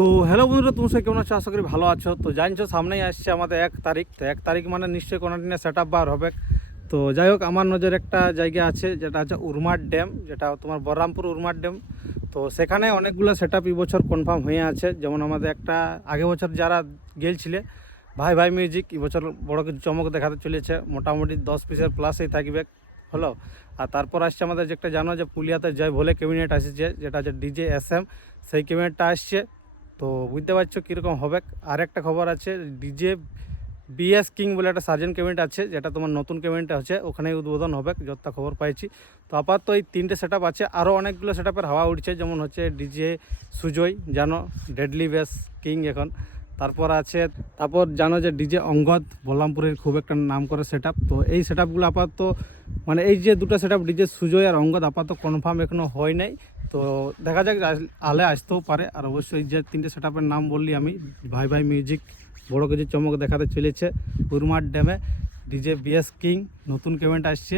তো হ্যালো বন্ধুরা, তুমি সবাই কেমন আছো? আশা করি ভালো আছো। তো জানছো সামনেই আসছে আমাদের 1 তারিখ। তো 1 তারিখ মানে নিশ্চয়ই কোনো দিনে সেট আপ বার হবে। তো যাই হোক, আমার নজরে একটা জায়গা আছে যেটা হচ্ছে উরমাড ড্যাম, যেটা তোমার বহরমপুর উরমাড ড্যাম। তো সেখানে অনেকগুলো সেট আপ এই বছর কনফার্ম হয়ে আছে। যেমন আমাদের একটা আগে বছর যারা গেলছিলে ভাই ভাই মিউজিক, এই বছর বড় কিছু চমক দেখাতে চলেছে। মোটামুটি 10 পিসের প্লাসেই থাকবে। হলো। আর তারপর আসছে আমাদের যেটা জানো যে পুলিয়াতে জয় ভোলে ক্যাবিনেট আসছে, যেটা হচ্ছে ডিজে SM, সেই ক্যাবিনেটটা আসছে। তো বুঝতে পারছো কীরকম হবে। আর একটা খবর আছে, ডিজে BS কিং বলে একটা সার্জেন্ট ক্যাবিনেট আছে, যেটা তোমার নতুন ক্যাবিনেট আছে, ওখানেই উদ্বোধন হবে যতটা খবর পাইছি। তো আপাতত এই 3টে সেট আপ আছে। আরও অনেকগুলো সেট আপের হাওয়া উঠছে, যেমন হচ্ছে ডিজে সুজয়, জানো ডেডলি বেস কিং এখন। তারপর জানো যে ডিজে অঙ্গদ, বলরামপুরের খুব একটা নাম করে সেট আপ। তো এই সেট আপগুলো আপাতত মানে এই যে দুটো সেট আপ ডিজে সুজয় আর অঙ্গদ আপাতত কনফার্ম এখনও হয় নাই। তো দেখা যাক, আলে আসতেও পারে। আর অবশ্যই যে 3টে সেট আপের নাম বললি আমি, ভাই ভাই মিউজিক বড় কিছু চমক দেখাতে চলেছে উরমাড ড্যামে। ডিজে BS কিং নতুন ক্যাবিনেট আসছে।